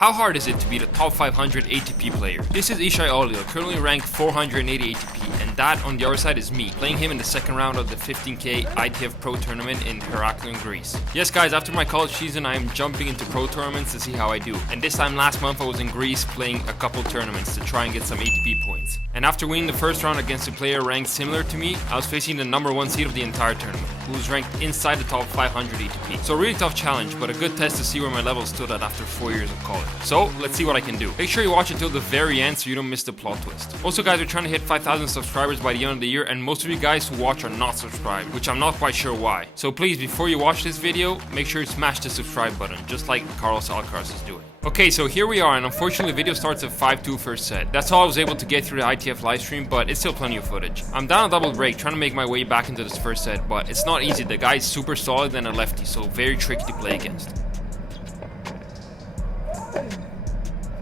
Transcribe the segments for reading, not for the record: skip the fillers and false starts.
How hard is it to beat a top 500 ATP player? This is Ishai Olio, currently ranked 480 ATP, and that on the other side is me, playing him in the second round of the 15k ITF Pro Tournament in Heraklion, Greece. Yes guys, after my college season I am jumping into pro tournaments to see how I do, and this time last month I was in Greece playing a couple tournaments to try and get some ATP points. And after winning the first round against a player ranked similar to me, I was facing the #1 seed of the entire tournament, who was ranked inside the top 500 ATP. So a really tough challenge, but a good test to see where my level stood at after 4 years of college. So let's see what I can do. Make sure you watch until the very end so you don't miss the plot twist. Also guys, we're trying to hit 5,000 subscribers by the end of the year, and most of you guys who watch are not subscribed, which I'm not quite sure why. So please, before you watch this video, make sure you smash the subscribe button, just like Carlos Alcaraz is doing. Okay, so here we are, and unfortunately the video starts at 5-2 first set. That's all I was able to get through the ITF livestream, but it's still plenty of footage. I'm down a double break, trying to make my way back into this first set, but it's not easy. The guy is super solid and a lefty, so very tricky to play against.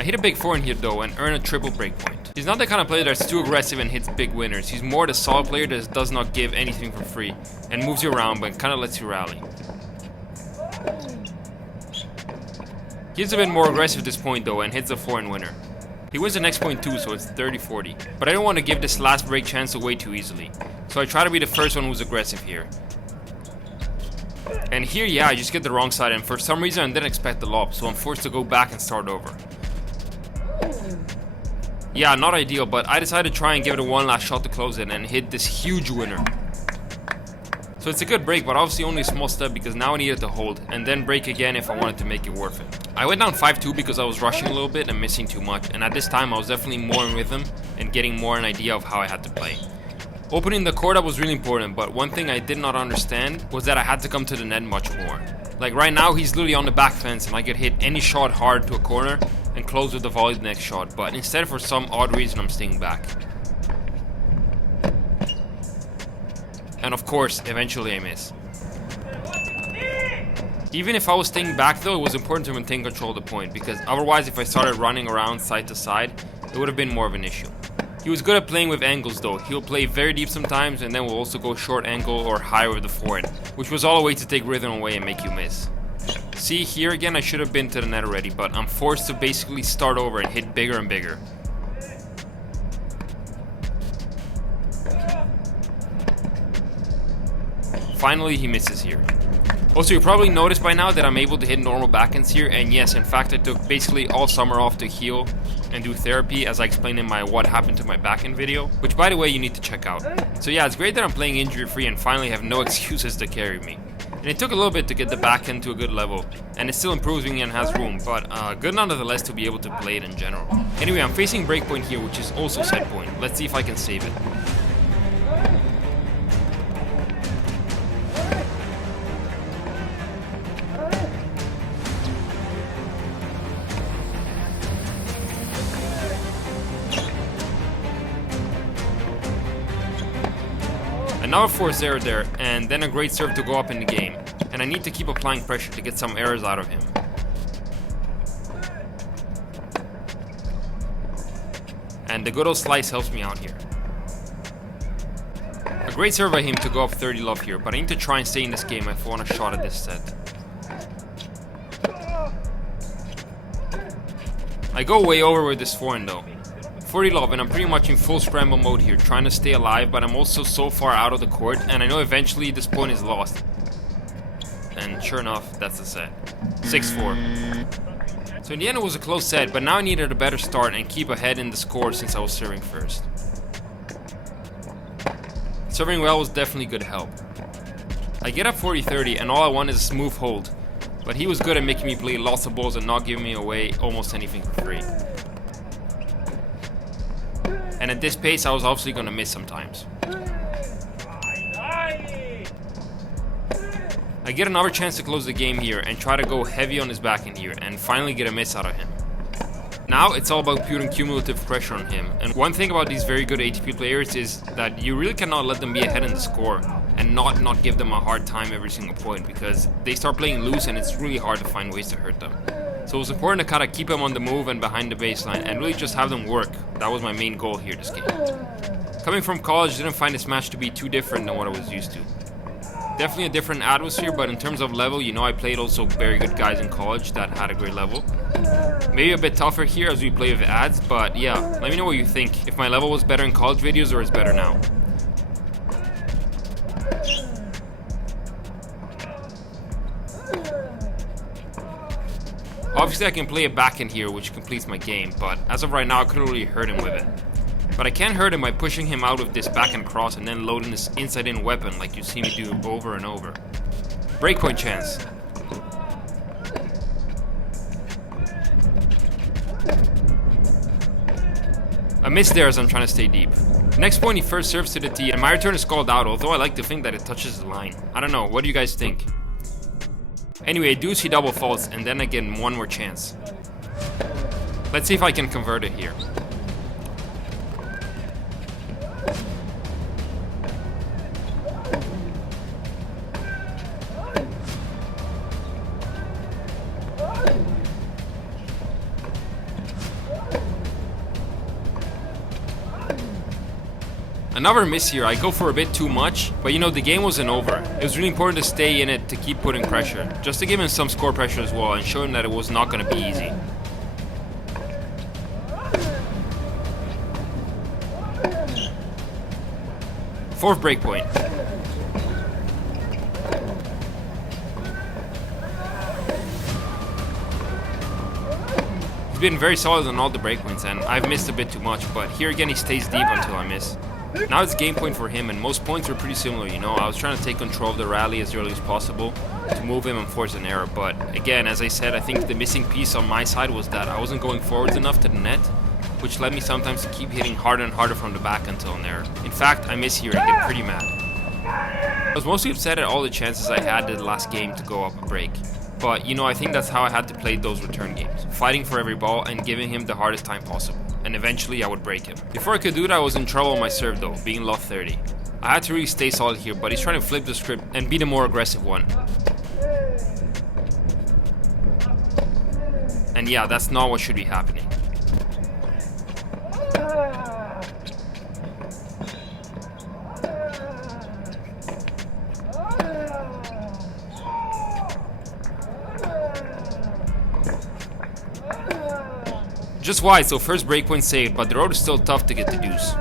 I hit a big forehand here though and earn a triple break point. He's not the kind of player that's too aggressive and hits big winners. He's more the solid player that does not give anything for free and moves you around but kind of lets you rally. He's a bit more aggressive at this point though and hits the forehand winner. He wins the next point too, so it's 30-40. But I don't want to give this last break chance away too easily, so I try to be the first one who's aggressive here. And here, yeah, I just get the wrong side, and for some reason I didn't expect the lob, so I'm forced to go back and start over. Yeah, not ideal, but I decided to try and give it one last shot to close it and hit this huge winner. So it's a good break, but obviously only a small step because now I needed to hold and then break again if I wanted to make it worth it. I went down 5-2 because I was rushing a little bit and missing too much, and at this time I was definitely more in rhythm and getting more an idea of how I had to play. Opening the court up was really important, but one thing I did not understand was that I had to come to the net much more. Like right now he's literally on the back fence and I could hit any shot hard to a corner and close with the volley the next shot, but instead for some odd reason I'm staying back. And of course, eventually I miss. Even if I was staying back though, it was important to maintain control of the point, because otherwise if I started running around side to side, it would have been more of an issue. He was good at playing with angles though. He'll play very deep sometimes and then will also go short angle or high with the forehand, which was all a way to take rhythm away and make you miss. See, here again I should have been to the net already, but I'm forced to basically start over and hit bigger and bigger. Finally he misses here. Also, you probably noticed by now that I'm able to hit normal backhands here, and yes, in fact I took basically all summer off to heal and do therapy, as I explained in my what happened to my backhand video, which by the way you need to check out. So yeah, it's great that I'm playing injury free and finally have no excuses to carry me. And it took a little bit to get the backhand to a good level, and it still improves me and has room, but good nonetheless to be able to play it in general. Anyway, I'm facing breakpoint here, which is also set point. Let's see if I can save it. Another forced error there, and then a great serve to go up in the game. And I need to keep applying pressure to get some errors out of him. And the good old slice helps me out here. A great serve by him to go up 30 love here, but I need to try and stay in this game if I want a shot at this set. I go way over with this forehand though. 40 love, and I'm pretty much in full scramble mode here, trying to stay alive, but I'm also so far out of the court, and I know eventually this point is lost. And sure enough, that's the set. 6-4. So in the end it was a close set, but now I needed a better start and keep ahead in the score since I was serving first. Serving well was definitely good help. I get up 40-30 and all I want is a smooth hold, but he was good at making me play lots of balls and not giving me away almost anything for free. And at this pace I was obviously going to miss sometimes. I get another chance to close the game here and try to go heavy on his backhand here and finally get a miss out of him. Now it's all about putting cumulative pressure on him, and one thing about these very good ATP players is that you really cannot let them be ahead in the score and not give them a hard time every single point, because they start playing loose and it's really hard to find ways to hurt them. So it was important to kind of keep them on the move and behind the baseline and really just have them work. That was my main goal here this game. Coming from college, didn't find this match to be too different than what I was used to. Definitely a different atmosphere, but in terms of level, you know, I played also very good guys in college that had a great level. Maybe a bit tougher here as we play with ads, but yeah, let me know what you think. If my level was better in college videos or it's better now. Obviously I can play a backhand here which completes my game, but as of right now I couldn't really hurt him with it. But I can hurt him by pushing him out with this backhand cross and then loading this inside-in weapon like you see me do over and over. Breakpoint chance. I missed there as I'm trying to stay deep. Next point he first serves to the tee and my return is called out, although I like to think that it touches the line. I don't know, what do you guys think? Anyway, I do see double faults and then again one more chance. Let's see if I can convert it here. Another miss here, I go for a bit too much, but you know, the game wasn't over. It was really important to stay in it to keep putting pressure, just to give him some score pressure as well and show him that it was not going to be easy. Fourth break point. He's been very solid on all the break points and I've missed a bit too much, but here again he stays deep until I miss. Now it's game point for him and most points were pretty similar, you know. I was trying to take control of the rally as early as possible to move him and force an error, but again, as I said, I think the missing piece on my side was that I wasn't going forwards enough to the net, which led me sometimes to keep hitting harder and harder from the back until an error. In fact, I miss here and get pretty mad. I was mostly upset at all the chances I had in the last game to go up a break. But, you know, I think that's how I had to play those return games. Fighting for every ball and giving him the hardest time possible. And eventually I would break him. Before I could do that, I was in trouble on my serve though, being low 30. I had to really stay solid here, but he's trying to flip the script and be the more aggressive one. And yeah, that's not what should be happening. Just wide, so first breakpoint saved, but the road is still tough to get the deuce.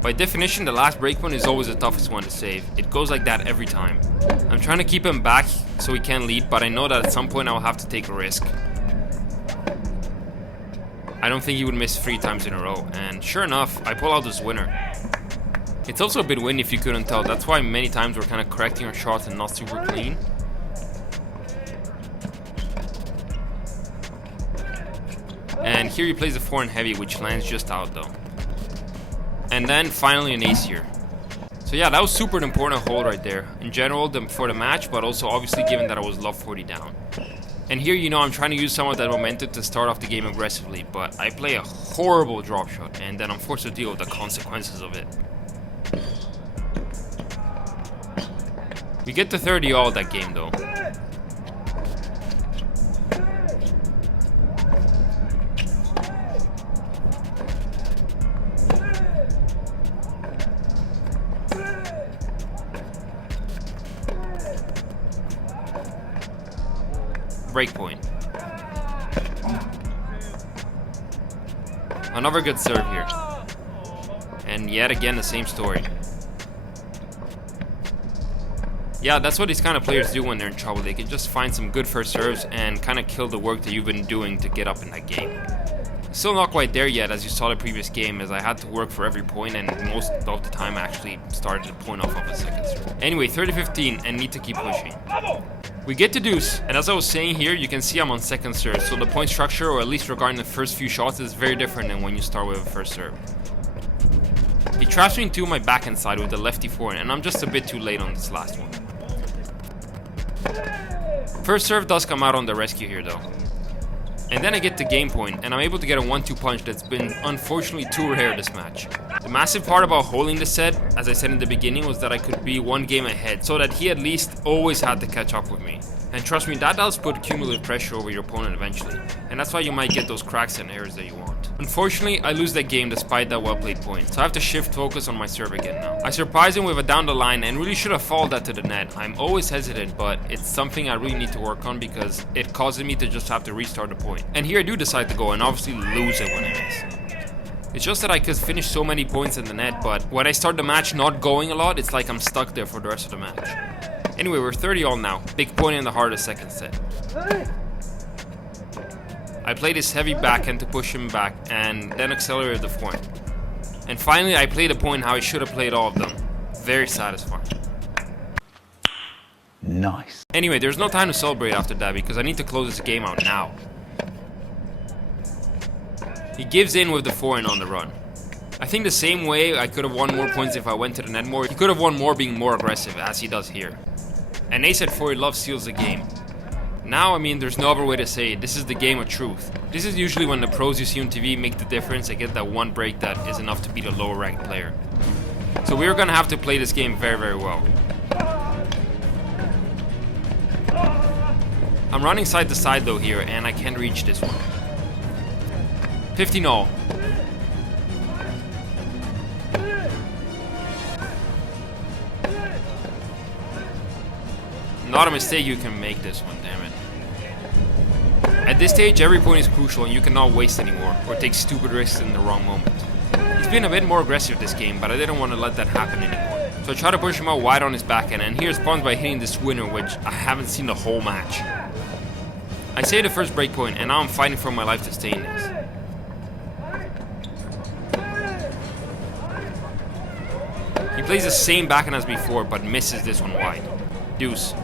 By definition, the last breakpoint is always the toughest one to save. It goes like that every time. I'm trying to keep him back so he can lead, but I know that at some point I will have to take a risk. I don't think he would miss 3 times in a row, and sure enough, I pull out this winner. It's also a bit windy if you couldn't tell, that's why many times we're kind of correcting our shots and not super clean. And here he plays the forehand heavy, which lands just out though. And then finally an ace here. So yeah, that was super important hole right there. In general for the match, but also obviously given that I was love 40 down. And here, you know, I'm trying to use some of that momentum to start off the game aggressively, but I play a horrible drop shot and then I'm forced to deal with the consequences of it. We get to 30 all that game though. Breakpoint. Another good serve here. And yet again the same story. Yeah, that's what these kind of players do when they're in trouble. They can just find some good first serves and kind of kill the work that you've been doing to get up in that game. Still not quite there yet, as you saw the previous game, as I had to work for every point and most of the time I actually started to point off of a second serve. Anyway, 30-15 and need to keep pushing. We get to deuce, and as I was saying here, you can see I'm on second serve, so the point structure, or at least regarding the first few shots, is very different than when you start with a first serve. He traps me into my backhand side with the lefty forehand, and I'm just a bit too late on this last one. First serve does come out on the rescue here though. And then I get the game point, and I'm able to get a 1-2 punch that's been unfortunately too rare this match. The massive part about holding the set, as I said in the beginning, was that I could be 1 game ahead, so that he at least always had to catch up with me. And trust me, that does put cumulative pressure over your opponent eventually, and that's why you might get those cracks and errors that you want. Unfortunately, I lose that game despite that well played point, so I have to shift focus on my serve again now. I surprised him with a down the line and really should have followed that to the net. I'm always hesitant, but it's something I really need to work on because it causes me to just have to restart the point. And here I do decide to go and obviously lose it when I miss. It's just that I could finish so many points in the net, but when I start the match not going a lot, it's like I'm stuck there for the rest of the match. Anyway, we're 30-all now. Big point in the heart of the second set. I played his heavy backhand to push him back and then accelerated the point. And finally, I played a point how I should have played all of them. Very satisfying. Nice. Anyway, there's no time to celebrate after that because I need to close this game out now. He gives in with the forehand on the run. I think the same way I could have won more points if I went to the net more, he could have won more being more aggressive, as he does here. And ace at 4 love seals the game. Now, I mean, there's no other way to say it. This is the game of truth. This is usually when the pros you see on TV make the difference and get that one break that is enough to beat a lower ranked player. So we're gonna have to play this game very, very well. I'm running side to side though here, and I can't reach this one. 15-all. Not a mistake, you can make this one, damn it. At this stage, every point is crucial and you cannot waste anymore or take stupid risks in the wrong moment. He's been a bit more aggressive this game, but I didn't want to let that happen anymore. So I tried to push him out wide on his backhand, and he responds by hitting this winner, which I haven't seen the whole match. I saved the first break point, and now I'm fighting for my life to stay in this. He plays the same backhand as before, but misses this one wide. Deuce.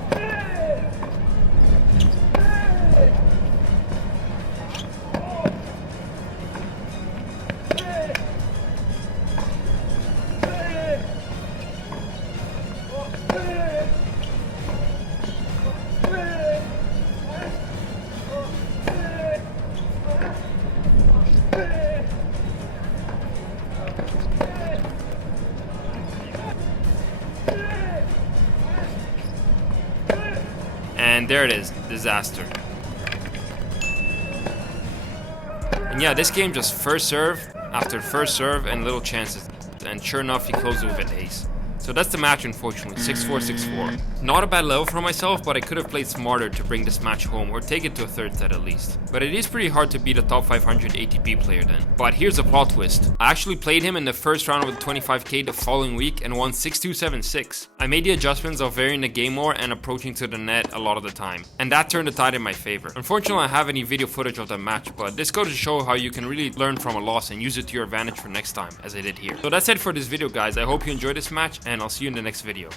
And there it is, disaster. And yeah, this game just first serve after first serve and little chances. And sure enough, he closed it with an ace. So that's the match, unfortunately, 6-4, 6-4. Not a bad level for myself, but I could have played smarter to bring this match home or take it to a third set at least. But it is pretty hard to beat a top 500 ATP player then. But here's a plot twist. I actually played him in the first round of the 25k the following week and won 6-2, 7-6. I made the adjustments of varying the game more and approaching to the net a lot of the time. And that turned the tide in my favor. Unfortunately, I don't have any video footage of that match, but this goes to show how you can really learn from a loss and use it to your advantage for next time, as I did here. So that's it for this video, guys. I hope you enjoyed this match, and I'll see you in the next video.